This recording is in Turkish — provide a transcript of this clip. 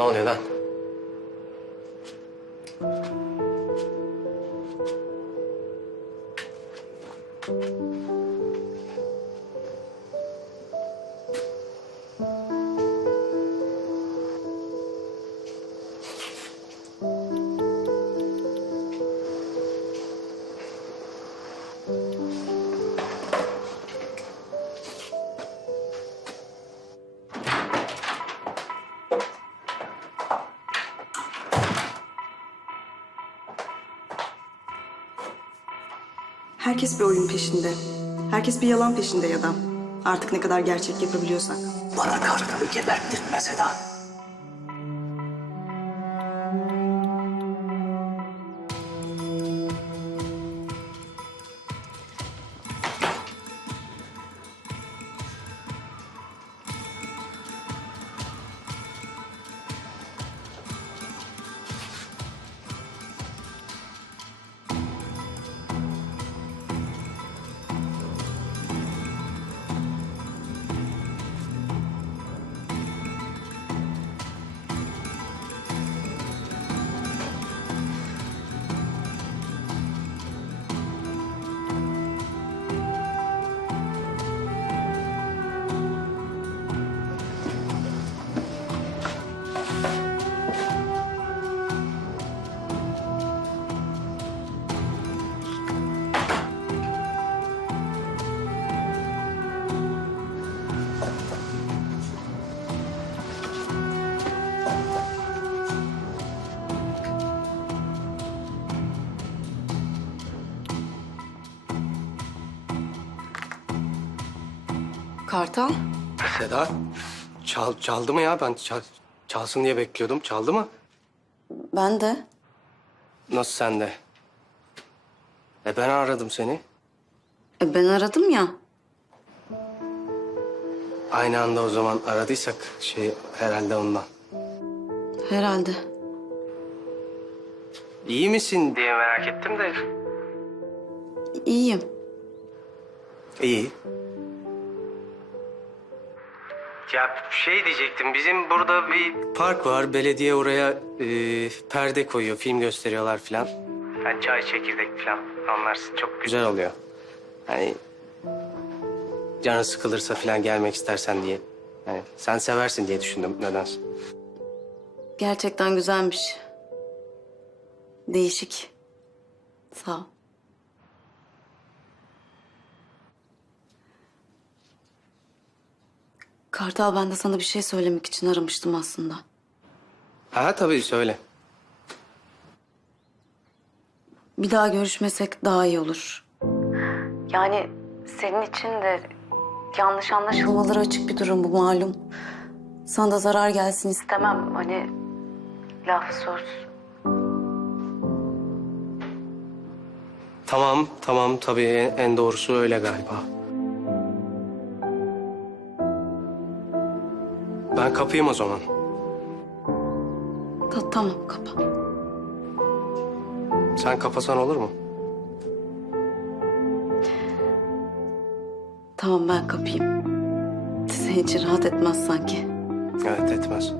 Ne oluyor lan? Herkes bir oyun peşinde. Herkes bir yalan peşinde ya da. Artık ne kadar gerçek yapabiliyorsak. Bana kartalı geberttirme Seda. Kartal? Seda, çal, çaldı mı ya? Ben çal- çalsın diye bekliyordum. Çaldı mı? Ben de. Nasıl sende? E ben aradım seni. E, ben aradım ya. Aynı anda o zaman aradıysak şey herhalde ondan. Herhalde. İyi misin diye merak ettim de. İyiyim. İyi. Ya şey diyecektim, bizim burada bir park var. Belediye oraya e, perde koyuyor, film gösteriyorlar falan. Yani çay, çekirdek falan anlarsın. Çok güzel oluyor. Hani canı sıkılırsa falan gelmek istersen diye. Yani sen seversin diye düşündüm nedense. Gerçekten güzelmiş. Değişik. Sağ ol. Kartal ben de sana bir şey söylemek için aramıştım aslında. Ha tabii söyle. Bir daha görüşmesek daha iyi olur. Yani senin için de yanlış anlaşılmaları açık bir durum bu malum. Sana da zarar gelsin istemem. Hani laf söz. Tamam, tamam tabii en doğrusu öyle galiba. Ben kapayım o zaman. Ta- tamam kapa. Sen kapasan olur mu? Tamam ben kapayım. Senin için rahat etmez sanki. Evet etmez.